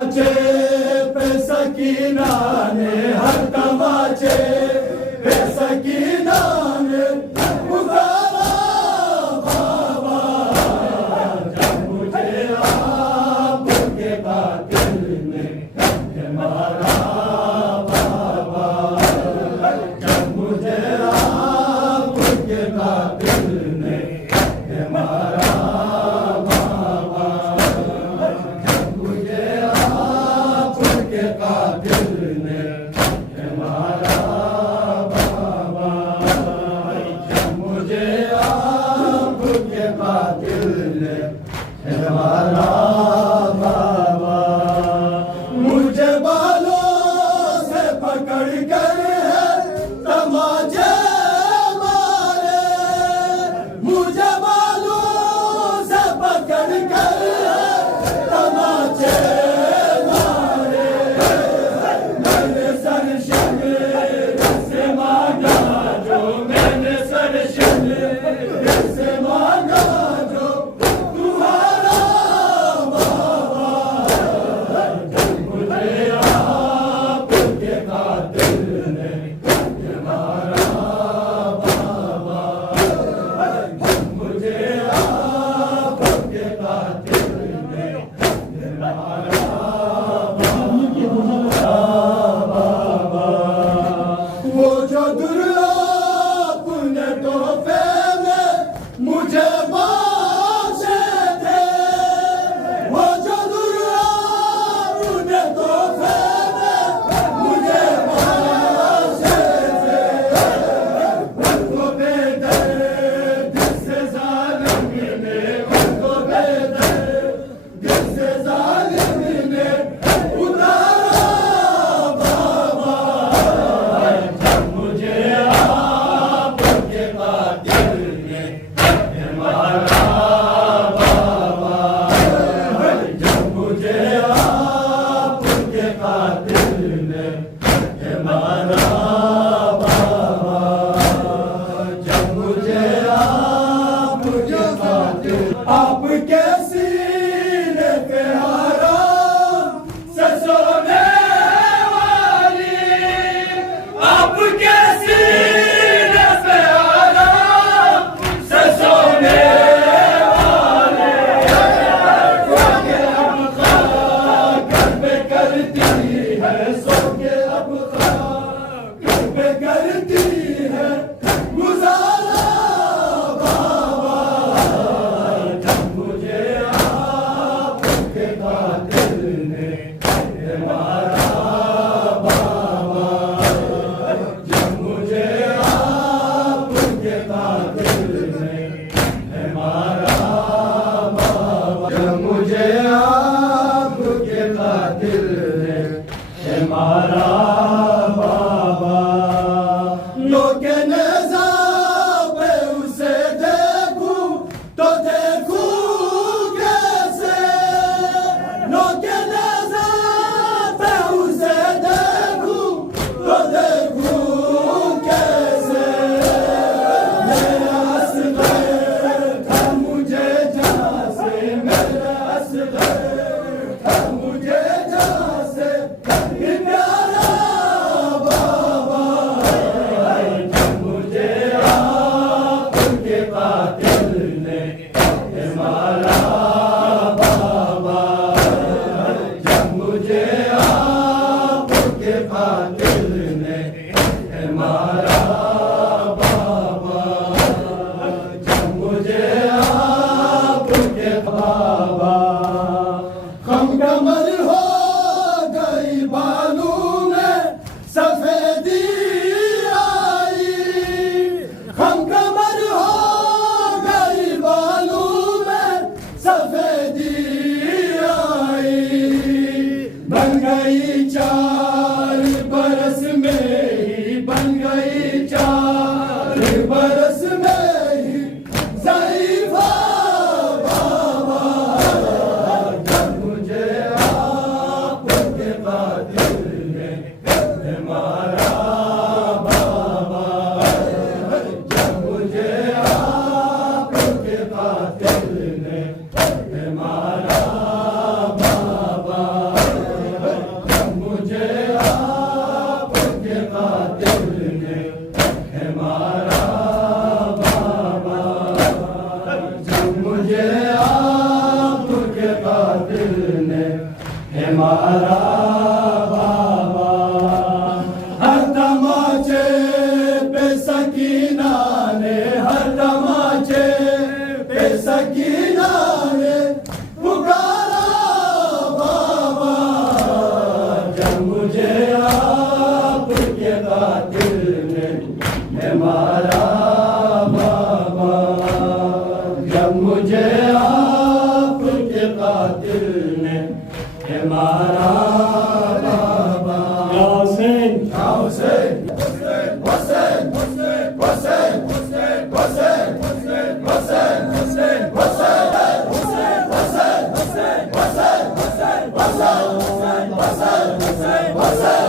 पे सकीना ने हर तमाचे पे सकीना ने पुकारा बाबा, जब मुझे आपके कातिल ने मारा बाबा, जब मुझे आपके कातिल ने मारा कातिल ने मारा बाबा, जब मुझे आपके कातिल ने मारा बाबा, मुझे बालों से पकड़ कर है तमाचे मारे, मुझे बालों से पकड़ कर है तमाचे मुझे बासे थे, वो जो दुर्गा तोहफे में मुझे बासे थे, उनको बेदर्द से जालिम ने, उनको बेदर्द से जालिम ने उतारा बाबा, जब मुझे आपके कातिल ने मारा बाबा, जब मुझे आपके कातिल ने मारा बाबा, जब मुझे आपके कातिल आपके सीने पे आराम से सोने वाली, आपके सीने पे आराम से सोने करती है गुजारा बाबा, जब मुझे आपके कातिल ने मारा बाबा, जब मुझे आपके कातिल ने मारा बाबा, जब मुझे आपके कातिल ने मारा बाबा, लोके नेज़ा पे उसे देखूं तो देखूं कैसे, लोके नेज़ा पे उसे देखूं तो देखूं कैसे, मेरा असग़र था मुझे जहाँ से, मेरा असग़र था मुझे जहाँ से प्यारा बाबा, जब मुझे आपके कातिल ने मारा बाबा, जब मुझे आपके कातिल ने मारा बाबा, जब मुझे आपके बाबा, कम कमर हो गई बालू में सफेदी आई, हम कमर हो गई बालू में सफेदी आई, बन गई 4 बरस में ही, बन गई 4 बरस में ही ज़रीफ़ा बाबा, जब मुझे हमारा बाबा। हर तमाचे पे सकीना ने, हर तमाचे पे सकीना ने पुकारा बाबा। जब मुझे आपके कातिल ने मारा बाबा, जब मुझे आपके कातिल ने मारा बाबा। या हुसैन, या हुसैन, हुसैन, हुसैन, हुसैन, हुसैन, हुसैन, हुसैन, हुसैन, हुसैन, हुसैन, हुसैन, हुसैन, हुसैन, हुसैन, हुसैन, हुसैन, हुसैन, हुसैन, हुसैन, हुसैन।